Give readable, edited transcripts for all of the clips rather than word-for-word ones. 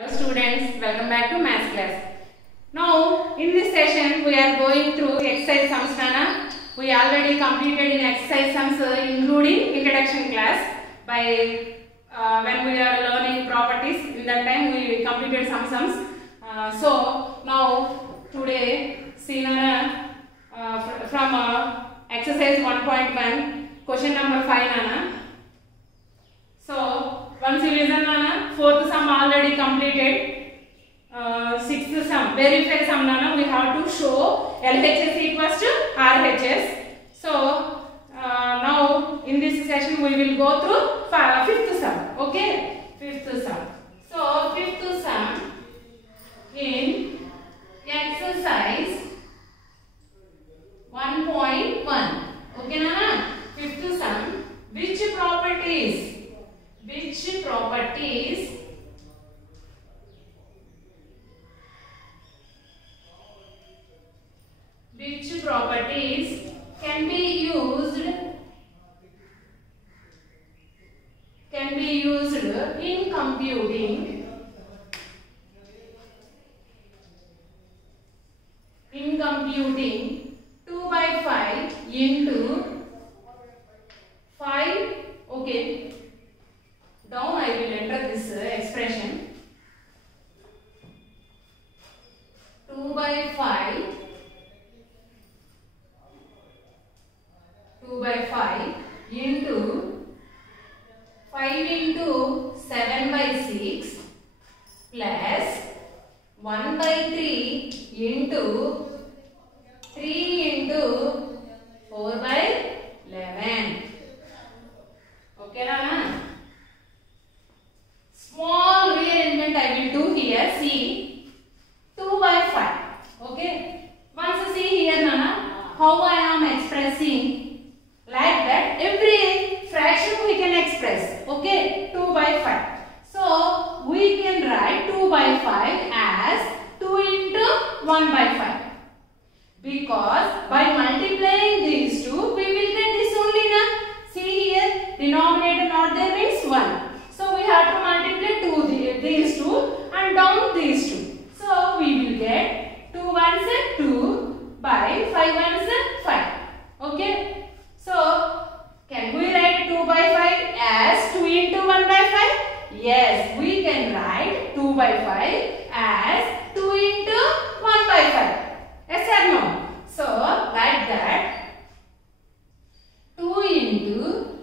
Hello students, welcome back to maths class. Now in this session we are going through exercise sums. Nana. We already completed in exercise sums including introduction class by when we are learning properties. In that time we completed some sums. So now today see Nana, from exercise 1.1 question number 5 Nana. So once you listen Nana, fourth sum already completed. Sixth sum, verify sum Nana, we have to show LHS equals to RHS. So now in this session we will go through fifth sum. Okay, fifth sum. So fifth sum in exercise 1.1. Okay Nana, fifth sum, which properties can be used in computing 2 by 5 into 5. Okay, down I will enter this expression 2 by 5 into 5 into 7 by 6 plus 1 by 3 into 3 into 4 by 11. Okay Rana? Small rearrangement I will do here. See 2 by 5. Okay. Once see here Nana, how I am expressing. Like that, every fraction we can express. Okay, 2 by 5. So we can write 2 by 5 as 2 into 1 by 5. Because by multiplying these two, we will get this only na. See here, denominator not there means 1. So we have to multiply these two and down these two. So we will get 2 ones are 2 by 5 ones are 5. Okay. So, can we write 2 by 5 as 2 into 1 by 5? Yes, we can write 2 by 5 as 2 into 1 by 5. Yes or no? So, like that, 2 into,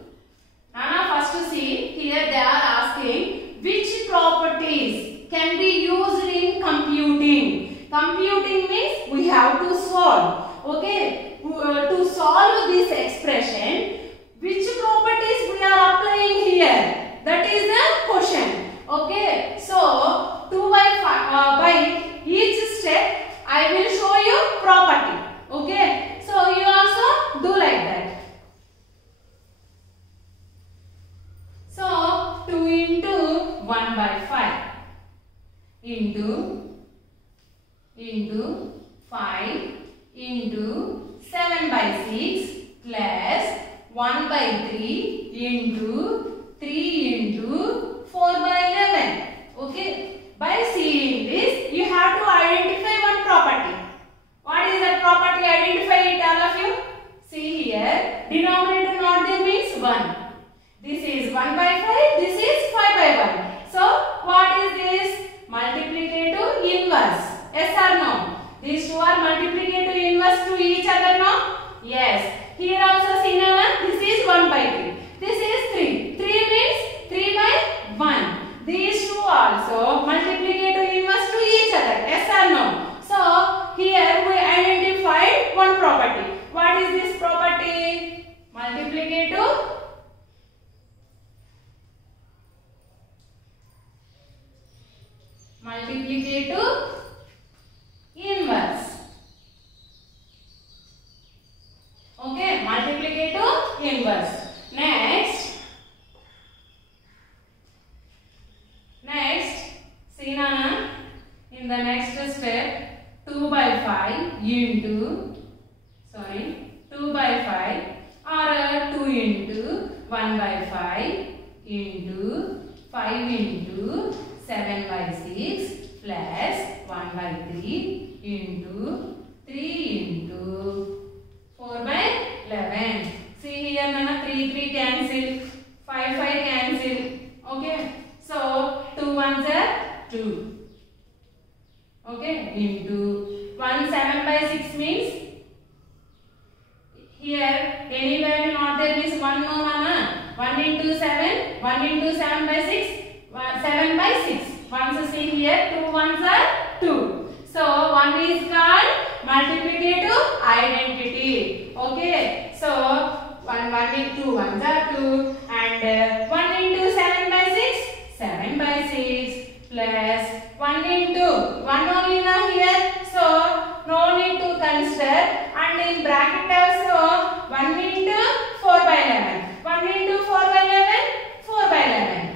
Nana first see, here they are asking which properties can be used in computing. Computing means we have to solve. Okay. To solve this expression, which properties we are applying here? That is the question. Okay. So 2 by 5 by each step I will show you property. Okay. So you also do like that. So 2 into 1 by 5 into 5 into 7 by 6 plus 1 by 3 into 3 into 4 by 11. Okay. By seeing this, you have to identify one property. What is that property? Identify it, all of you. See here, denominator not there means 1. This is 1 by 5, this is 5 by 1. So, what is this? Multiplicative inverse. Yes or no? These two are multiplicative inverse to each other, no? Yes. Here also see Nana, this is 1 by 3. This is 3. 3 means 3 by 1. These two also multiplicative inverse to each other. Yes or no? So, here we identified one property. What is this property? Multiplicative inverse. Okay, multiplicative inverse. Next, see Nana, in the next step, 2 by 5 into, 2 by 5 or 2 into 1 by 5 into 5 into 7 by 6 6 plus 1 by 3 into 3 into 4 by 11. See here Nana, 3 3 cancel, 5 5 cancel. Okay, so 2 ones are 2. Okay, into 1 7 by 6 means here any value not there means 1 no Nana. 1 into 7, 1 into 7 by 6, 7 by 6. Once see here 2 ones are 2. So 1 is called multiplicative identity. Okay, so 1 into 2 ones are 2 and 1 into 7 by 6, 7 by 6 plus 1 into 1 only now here. So no need to consider, and in bracket also 1 into 4 by 11. 1 into 4 by 11, 4 by 11.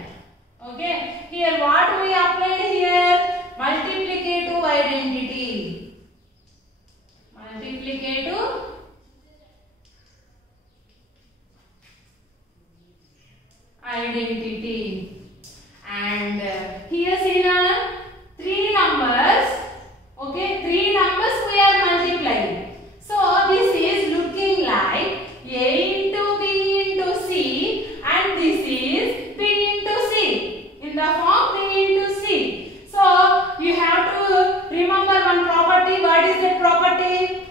Okay, here what we applied here? Multiplicative identity. Multiplicative identity. And here see now 3 numbers. Okay, 3 numbers we are multiplying. So this is looking like A into B into C, and this is B into C. In the form B into C. So you have to remember one property. What is that property?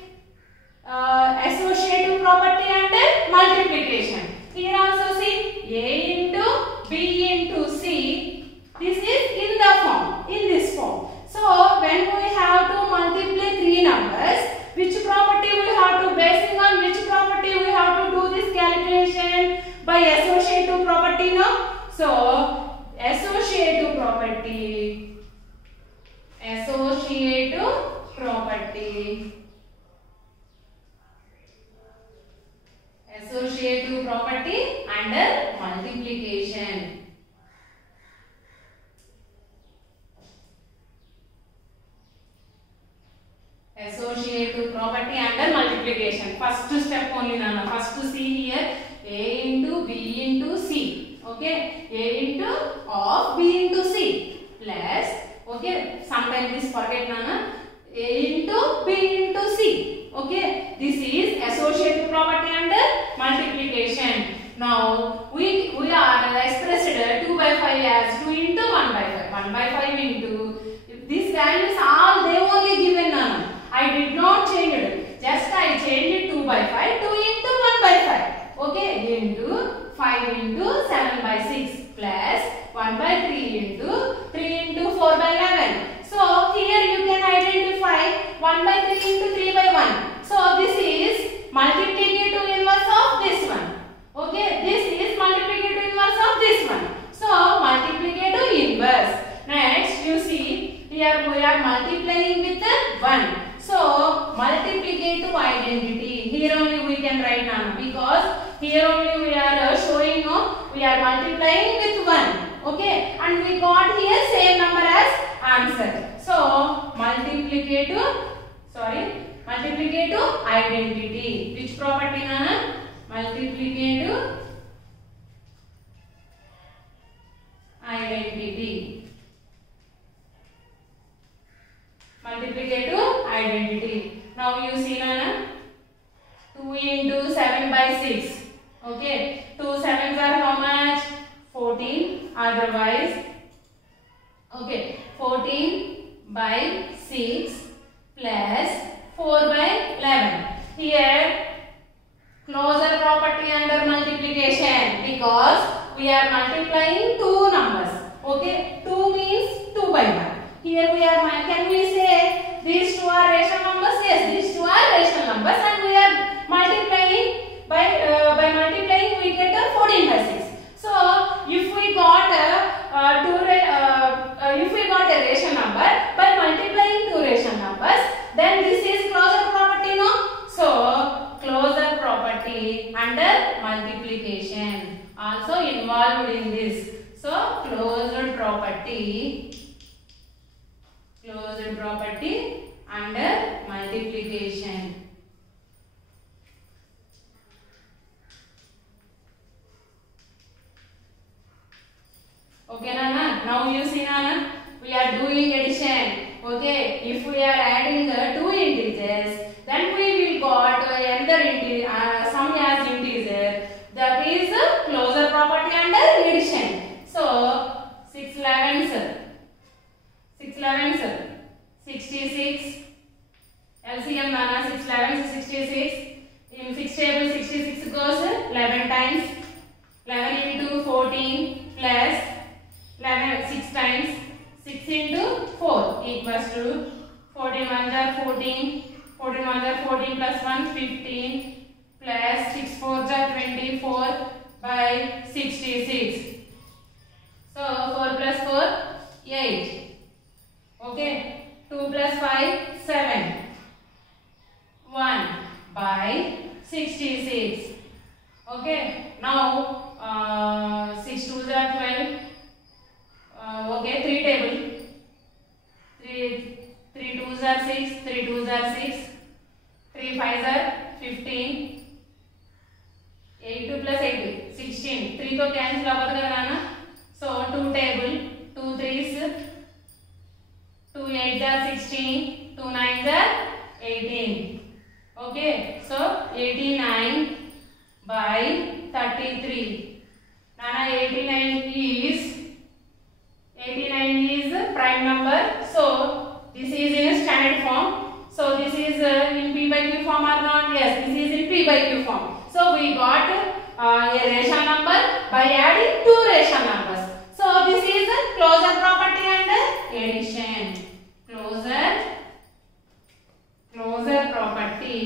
Associative property and multiplication. Here also see A into B into C. This is in the form, in this form. So when we have to multiply 3 numbers, which property we have to, basing on which property we have to do this calculation? By associative property, no? So associative property. Associative property. Associative property under multiplication. Associative property under multiplication. First step only Nana. First to see here A into B into C. Okay, A into of B into C plus, okay, sometimes this forget Nana, A into B into C. Okay, this is associative property under multiplication. Now we are expressed 2 by 5 as 2 into 1 by 5. 1 by 5 into, these values all they only given Nana. I did not change it. Just I changed it 2 by 5. 2 into 1 by 5. Okay, into 5 into 7 by 6 plus 1 by 3 into 4 by 11. So here you can identify 1 by 3 into 3 by 1. So this is multiplicative inverse of this one. Okay, this is multiplicative inverse of this one. So multiplicative inverse. Next you see here we are multiplying with 1. So multiplicative identity. Here only we can write now, because here only we are showing we are multiplying with 1. Okay, and we got here same number as answer. So multiplicative identity. Which property Nana? Multiplicative identity. Multiplicative identity. Now you see Nana, 2 into 7 by 6. Okay, 2 7s are how much? 14. Otherwise, okay, 14 by 6 plus 4 by 11. Here closure property under multiplication, because we are multiplying 2 numbers. Okay, 2 means 2 by 1. Here we are, can we say these 2 are rational numbers? Yes, these 2 are rational numbers, and we are multiplying by multiplying we get 14 by 6. So if we got a rational number by multiplying 2 rational numbers, then this is closure property, no? So closure property under multiplication also involved in this. So closure property Okay, if we are adding two integers, then we will got another sum as integer. That is closure property under addition. So 6 11s, 66. LCM nana 6 11s 66. In 6 table 66 goes 11 times. 11 into 14 plus 11 6 times. 6 into 4 equals to 14 1 jar 14. 14 1 jar 14 plus 1 15 plus 6 4 jar 24 by 66. So 4 plus 4 8. Okay. 2 plus 5 7. 1 by 66. Okay. Now 6 2s are 12. Okay, 3 table. 3 2s are 6. 3 2s are 6. 3 5s are 15. 8 2 plus 8 16. 3 तो cancel Awadh करना ना. So 2 table. 2 3s. 2 8s are 16. 2 9s are 18. Okay, so 89 by 33. Nana 89 is prime number. So this is in standard form. So this is in P by Q form or not? Yes, this is in P by Q form. So we got a rational number by adding two rational numbers. So this is a closure property under addition. Closure property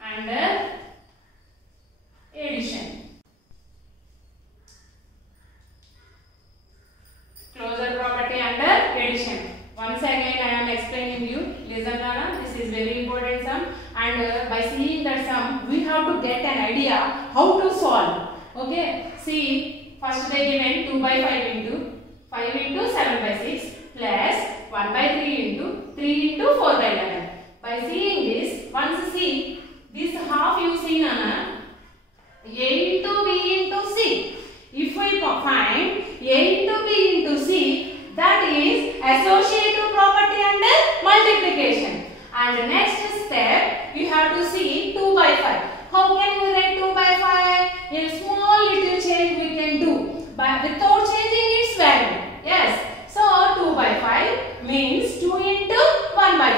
under addition. Closure property under addition. Once again I am explaining you. Listen Nana, this is very important sum, and by seeing that sum we have to get an idea how to solve. Okay, see, first they given 2 by 5 into 7 by 6 plus 1 by 3 into 4 by 11. By seeing this, once see this half you see Nana, A into B into C. If we find A into B into C, that is associative property under multiplication. And next step, you have to see 2 by 5. How can we write 2 by 5? A small little change we can do, but without changing its value. Yes. So 2 by 5 means 2 into 1 by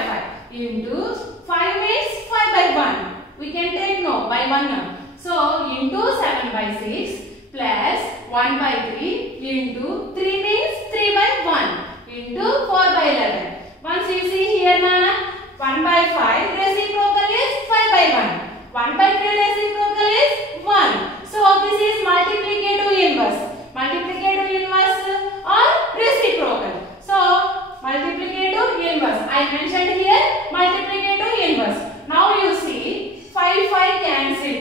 5 into 5 means 5 by 1. We can take no by 1 now. So into 7 by 6 plus 1 by 3 into 3 means 3 by 1 into 4 by 11. Once you see here Nana, 1 by 5 reciprocal is 5 by 1. 1 by 3 reciprocal is 1. So this is multiplicative inverse. Multiplicative inverse or reciprocal. So multiplicative inverse. I mentioned here multiplicative inverse. Now you see 5 cancel.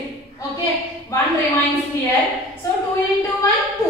Okay, 1 remains here. So 2 into 1 2.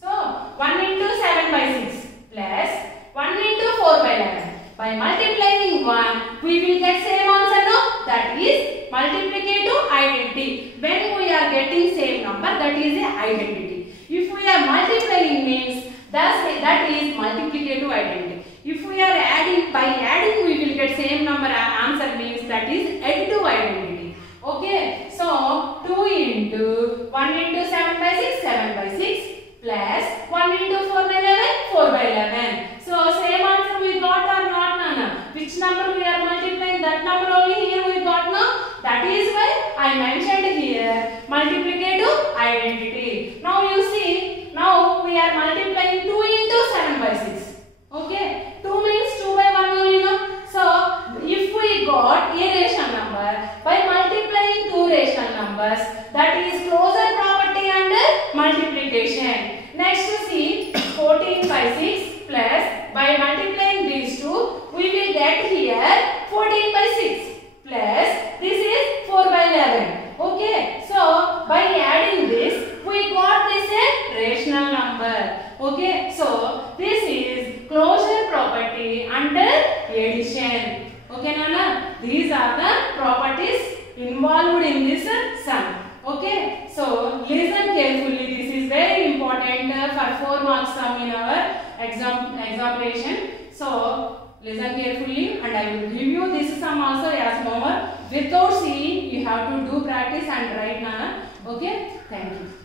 So 1 into 7 by 6 plus 1 into 4 by 11. By multiplying 1, we will get same answer no? That is multiplicative identity. When we are getting same number, that is a identity. If we are multiplying means that is multiplicative identity. If we are adding, by adding we will get same number answer means that is additive identity. Okay, so 2 into 1 into 7 by 6, 7 by 6 plus 1 into 4 by 11, 4 by 11. So same answer we got or not Nana? Which number we are multiplying? That number only here we got no? That is why I mentioned here multiplicative identity. Now you see, now we are multiplying 2 into 7 by 6. Okay, 2 means 2 by 1 only no? So if we got a rational number by multiplying two rational numbers, that is closure property under multiplication. Next see 14 by 6 plus by multiplying these two we will get here 14 by 6 plus this is 4 by 11. Okay, so by adding this we got this a rational number. Okay, so this is closure property under addition. Okay Nana, these are the properties involved in this sum. Okay, so listen carefully. here for 4 marks sum in our examination. So listen carefully, and I will give you this sum also as homework. Without seeing, you have to do practice and write, Nana. Okay? Thank you.